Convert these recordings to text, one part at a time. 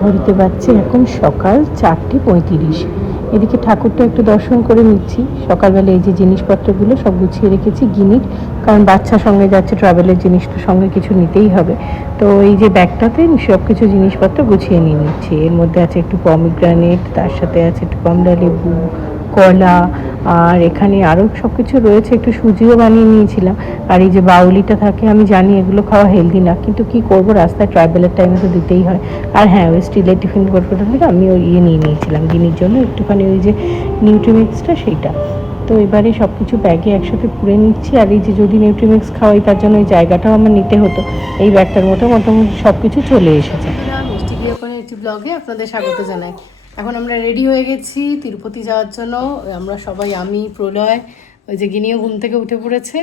ঘড়িতে বাজছে এখন সকাল 4:35। এদিকে ঠাকুরটা একটু দর্শন করে নিচ্ছি। সকালবেলা এই যে জিনিসপত্রগুলো সব গুছিয়ে রেখেছি গিনির, কারণ বাচ্চা সঙ্গে যাচ্ছে, ট্রাভেলের জিনিসটা সঙ্গে কিছু নিতেই হবে। তো এই যে ব্যাগটাতে সব কিছু জিনিসপত্র গুছিয়ে নিয়ে নিচ্ছি। এর মধ্যে আছে একটু পমিগ্রানেট, তার সাথে আছে একটু কমলা লেবু, কলা, আর এখানে আরও সব কিছু রয়েছে। একটু সুজিও বানিয়ে নিয়েছিলাম। আর এই যে বাউলিটা থাকে, আমি জানি এগুলো খাওয়া হেলদি না, কিন্তু কি করব, রাস্তায় ট্রাভেলের টাইমে তো দিতেই হয়। আর হ্যাঁ, ওই স্টিলের টিফিন কৌটোটা থেকে আমি ওই নিয়ে নিয়েছিলাম গিনির জন্য একটুখানি ওই যে নিউট্রিমিক্সটা, সেইটা। তো এবারে সব কিছু ব্যাগে একসাথে পুরে নিচ্ছি। আর এই যে যদি নিউট্রিমিক্স খাওয়াই, তার জন্য ওই জায়গাটাও আমার নিতে হতো। এই ব্যাগটার মতো মোটামুটি সব কিছু চলে এসেছে। মিষ্টি গৃহকোণের একটি ব্লগে আপনাদের স্বাগত জানাই। এখন আমরা রেডি হয়ে গেছি তিরুপতি যাওয়ার জন্য। আমরা সবাই, আমি, প্রলয়, ওই যে গিনিও ঘুম থেকে উঠে পড়েছে।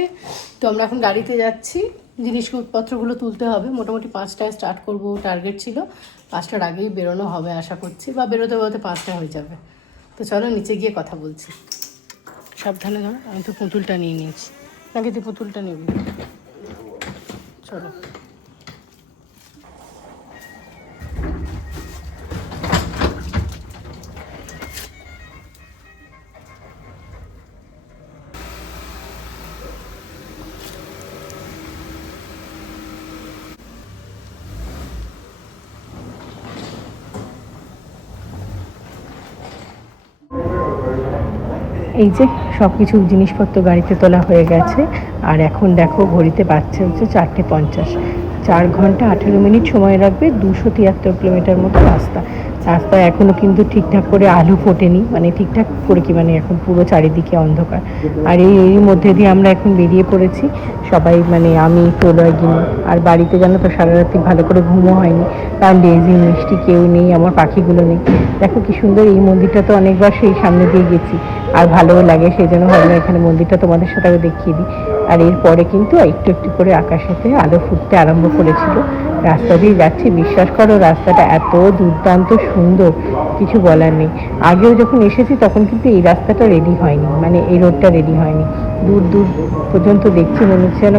তো আমরা এখন গাড়িতে যাচ্ছি। জিনিসপত্রগুলো তুলতে হবে। মোটামুটি 5টায় স্টার্ট করব টার্গেট ছিল। 5টার আগেই বেরোনো হবে আশা করছি, বা বেরোতে বেরোতে 5টা হয়ে যাবে। তো চলো নিচে গিয়ে কথা বলছি। সাবধানে ধরো, আমি তো পুতুলটা নিয়ে নিয়েছি। নাকি তুই পুতুলটা নিবি? চলো। এই যে সব কিছু জিনিসপত্র গাড়িতে তোলা হয়ে গেছে। আর এখন দেখো ঘড়িতে বাজছে হচ্ছে 4:50। 4 ঘন্টা 18 মিনিট সময় লাগবে। 273 কিলোমিটার মতো রাস্তা। রাস্তায় এখনও কিন্তু ঠিকঠাক করে আলো ফোটেনি, মানে ঠিকঠাক করে কি, মানে এখন পুরো চারিদিকে অন্ধকার। আর এই মধ্যে দিয়ে আমরা এখন বেরিয়ে পড়েছি সবাই, মানে আমি, প্রলয়, গিনি। আর বাড়িতে জানো তো সারা রাত্রি ভালো করে ঘুমও হয়নি, কারণ ডেজি, মিষ্টি কেউ নেই, আমার পাখিগুলো নেই। দেখো কি সুন্দর এই মন্দিরটা, তো অনেকবার সেই সামনে দিয়ে গেছি আর ভালোও লাগে, সেই জন্য ভাবলাম এখানে মন্দিরটা তোমাদের সাথে আগে দেখিয়ে দিই। আর এরপরে কিন্তু একটু একটু করে আকাশেতে আলো ফুটতে আরম্ভ করেছিল। রাস্তা দিয়ে যাচ্ছি, বিশ্বাস করো রাস্তাটা এত দুর্দান্ত সুন্দর, কিছু বলার নেই। আগেও যখন এসেছি তখন কিন্তু এই রাস্তাটা রেডি হয়নি, মানে এই রোডটা রেডি হয়নি। দূর দূর পর্যন্ত দেখছি মনে হচ্ছে যেন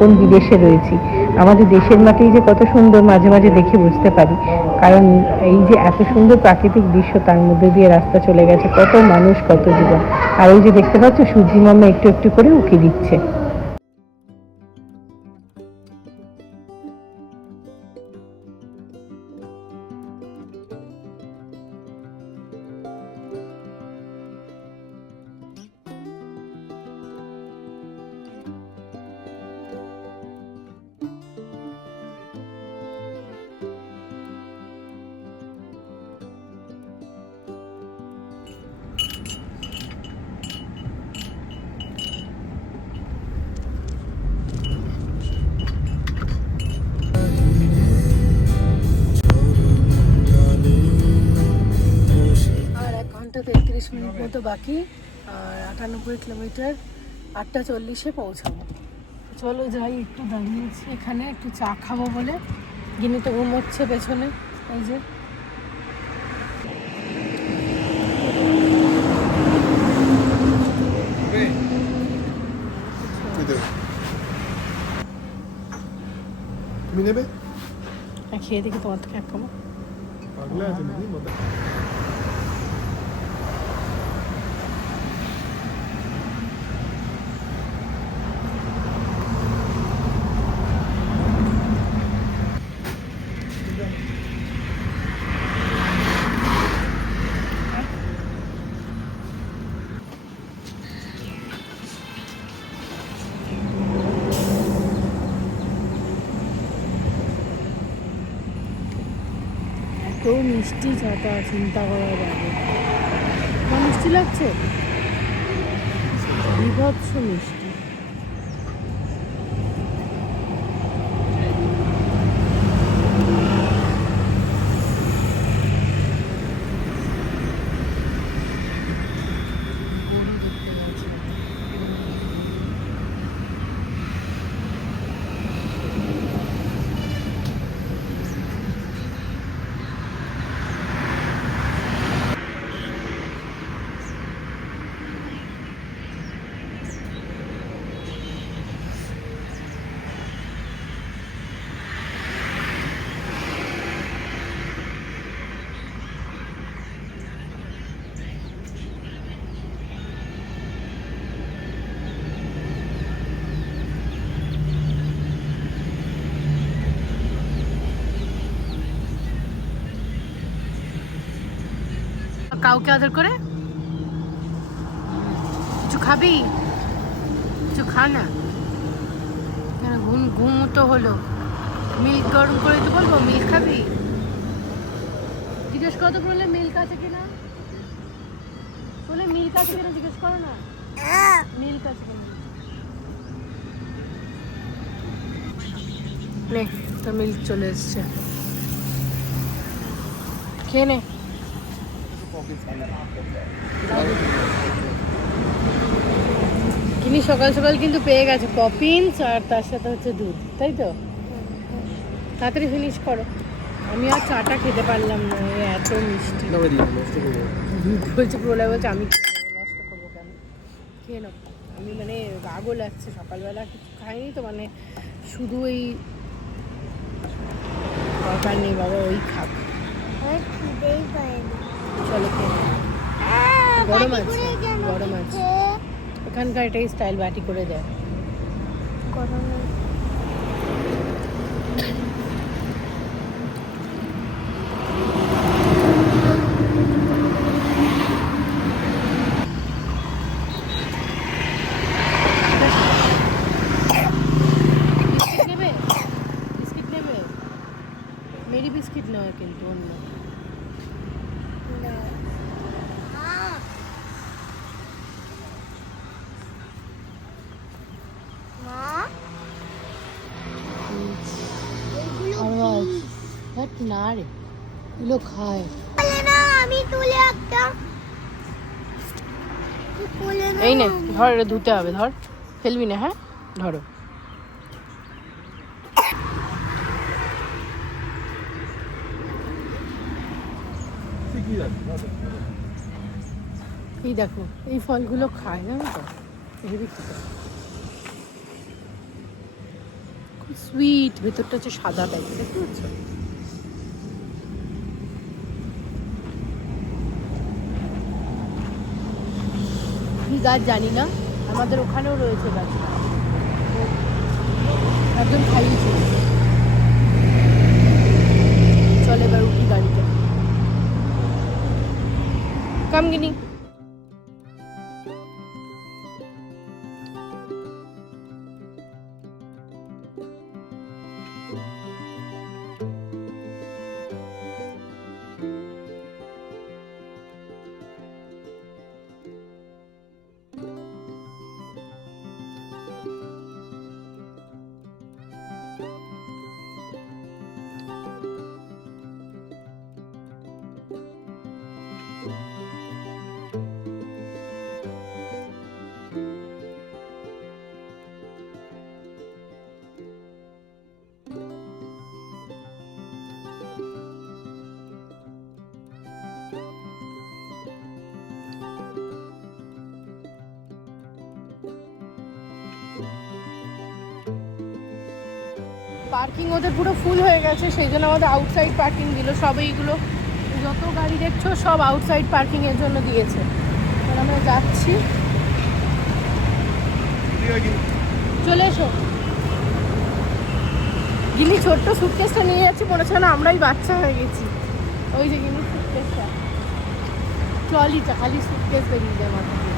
কোন বিদেশে রয়েছি। আমাদের দেশের মাটি যে কত সুন্দর মাঝে মাঝে দেখে বুঝতে পারি, কারণ এই যে এত সুন্দর প্রাকৃতিক দৃশ্য, তার মধ্যে দিয়ে রাস্তা চলে গেছে, কত মানুষ, কত জীবন। আর ওই যে দেখতে পাচ্ছ সূর্যি মামা একটু একটু করে উঁকি দিচ্ছে। আর 1 ঘন্টা 33 মিনিট মতো বাকি, আর 98 কিলোমিটার। 8:40-এ পৌঁছাবো। চলো যাই, একটু দাঁড়িয়েছি এখানে, একটু চা খাবো বলে। গিনি তো ঘুমোচ্ছে পেছনে, এই যে। তুমি নেবে? খেয়ে দেখি তোমার থেকে এক কামড়। পাগলা আছে নাকি? এত মিষ্টি চাটা, চিন্তা করা যাবে। তোমার মিষ্টি লাগছে? বিভৎস মিষ্টি। কাউকে আদর করে কিছু খাবি, কিছু খা না। কেন ঘুম তো হলো, মিল্ক গরম করে তো বলবো মিল্ক খাবি? জিজ্ঞেস করো তো বললে মিল্ক আছে কিনা, বলে মিল্ক আছে কিনা জিজ্ঞেস করো না, মিল্ক আছে কিনা। নে তো মিল্ক চলে এসছে, খেয়ে নে। কিনি সকাল সকাল কিন্তু পেয়ে গেছে পপিন্স আর তার সাথে হচ্ছে দুধ, তাই তো? তাড়াতাড়ি ফিনিশ করো, আমি আর চাটা খেতে পারলাম না, এত মিষ্টি। বলছে প্রলয় বলছে আমি নষ্ট করবো কেন, খেয়ে নাও। আমি মানে রাগও লাগছে, সকালবেলা কিছু খাইনি তো, মানে শুধু এই দরকার নেই বাবা ওই খাব। চলো খেয়ে নাও। গরম আছে, গরম আছে, এখানকার এটাই স্টাইল, বাটি করে দেয়। বিস্কিট নেবে? মেরি বিস্কিট নয় কিন্তু অন্য। না রে, এগুলো খায় না, আমি তুলে একটা এই নে ধর, এটা ধুতে হবে, ধর ফেলবি না, হ্যাঁ ধরো। এই দেখো এই ফলগুলো খায়, জানো তো, হেবি খেতে, খুব সুইট, ভেতরটা হচ্ছে সাদা টাইপের, দেখতে পাচ্ছ? কি গাছ জানি না, আমাদের ওখানেও রয়েছে গাছ, একদম খাইয়েছে। চলে এবার উঠি গাড়িটা, কামগিনি। পার্কিং ওদের পুরো ফুল হয়ে গেছে, সেই জন্য আমাদের আউটসাইড পার্কিং দিল। সব এইগুলো যত গাড়ি দেখছো সব আউটসাইড পার্কিংয়ের জন্য দিয়েছে। আমরা যাচ্ছি, চলে এসো। গিনি ছোট্ট সুটকেসটা নিয়ে যাচ্ছি, মনে হচ্ছে না আমরাই বাচ্চা হয়ে গেছি। ওই যে গিনি সুটকেসটা, ট্রলিটা খালি সুটকেস বেরিয়ে যায় মাথা দিয়ে।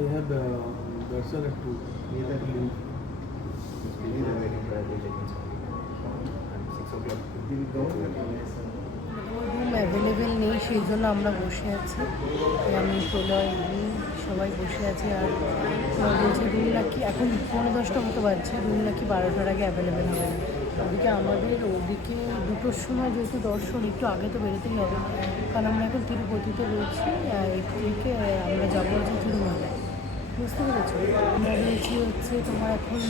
I have Darshan at 2. Room available নেই, সেই জন্য আমরা বসে আছি। আমি প্রলয় সবাই বসে আছি। আর বলছি রুম নাকি এখন 9:30 মতো বাজছে, রুম নাকি 12টার আগে অ্যাভেলেবেল হবে না। ওদিকে আমাদের ওদিকে 2টোর সময় যেহেতু দর্শন, একটু আগে তো বেরোতেই হবে, কারণ আমরা এখন তিরুপতিতে রয়েছি। একটু থেকে আমরা যাবো হচ্ছে তিরুমালায়, বুঝতে পেরেছো? আমরা রয়েছি হচ্ছে তোমার এখন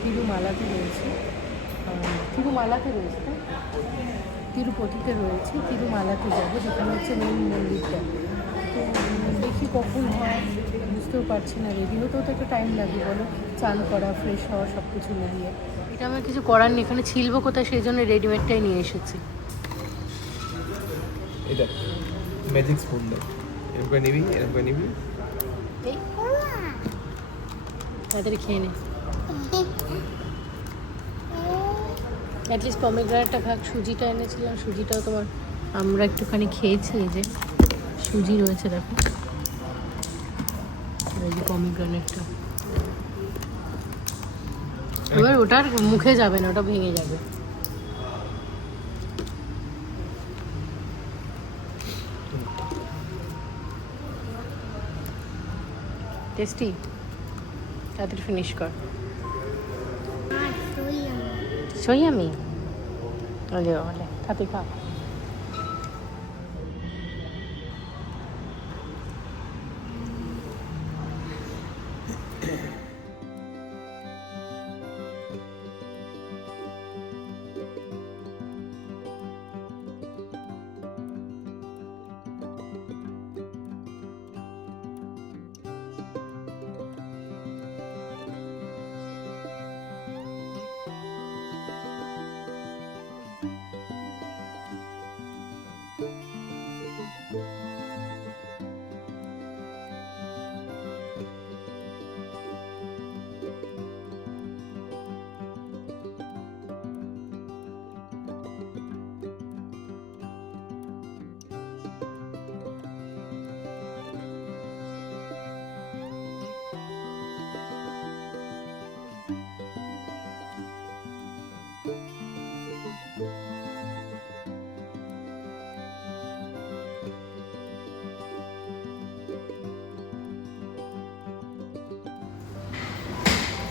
তিরুমালাতে রয়েছি, তিরুমালাতে রয়েছে, তাই তিরুপতিতে রয়েছে, তিরুমালাতে যাবো, যেখানে হচ্ছে মেন মন্দিরটা। তো দেখি কখন হয়, বুঝতেও পারছি না। রেডি হতেও তো একটু টাইম লাগবে বলো, চান করা, ফ্রেশ হওয়া, সব কিছু মিলিয়ে। এটা আমার কিছু করার নেই, এখানে ছিলবো কোথায়, সেই জন্য রেডিমেডটাই নিয়ে এসেছি। এটা ম্যাজিক স্পুন দেখ, এরকম করে নিবি, এরকম করে নিবি। এই তাড়াতাড়ি খেয়ে নে, অ্যাটলিস্ট পমেগ্রানেটটা খাক। সুজিটা এনেছিলাম, সুজিটাও তোমার আমরা একটুখানি খেয়েছি। এই যে সুজি রয়েছে দেখো, এই যে পমেগ্রানেটটা। এবার ওটার মুখে যাবে না, ওটা ভেঙে যাবে। টেস্টি, তাড়াতাড়ি ফিনিশ কর। সই আমি বলে খাতে খা।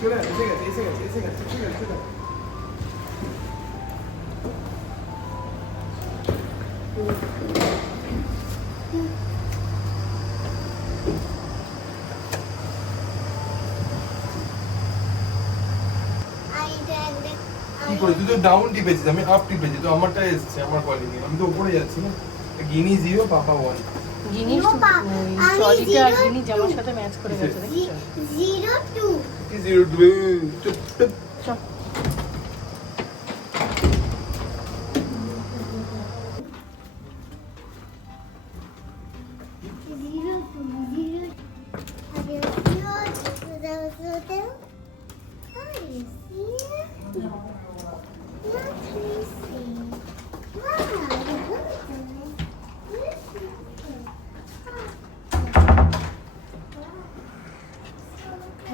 চলে এসে গেছে, এসে গেছে, এসে গেছে, এসে গেছে, এসে গেছে। কি করে তুই তো ডাউন টিপেছিস, আমি আপ টিপেছি, তো আমারটা এসছে, আমার কলিং আমি তো উপরে যাচ্ছি না। গিনি 0 পাপা 1। জিনিস ট্রলিটা আর জিনিস জামার সাথে ম্যাচ করে গেছে, দেখছো? 0 2 চল।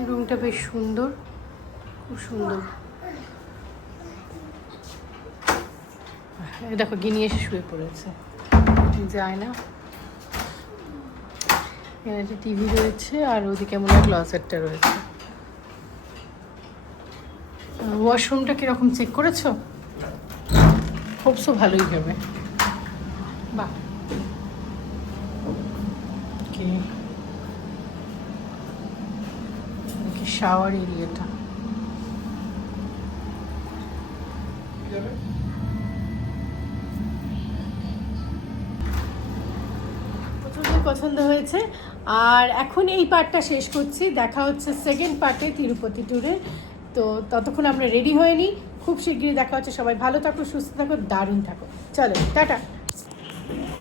রুমটা বেশ সুন্দর, খুব সুন্দর। এই দেখো গিনি এসে শুয়ে পড়েছে, যায় না। এখানে একটা টিভি রয়েছে, আর ওদিকে মনে হয় ক্লসেটটা রয়েছে। ওয়াশরুমটা কিরকম চেক করেছো? হোপসো ভালোই হবে। বাহ, শাওয়ার এরিয়াটা প্রচন্ড পছন্দ হয়েছে। আর এখন এই পার্টটা শেষ করছি, দেখা হচ্ছে সেকেন্ড পার্টে তিরুপতি ট্যুরে। তো ততক্ষণ আমরা রেডি হয়ে নিই, খুব শিগগিরই দেখা হচ্ছে। সবাই ভালো থাকো, সুস্থ থাকো, দারুণ থাকো। চলো টাটা।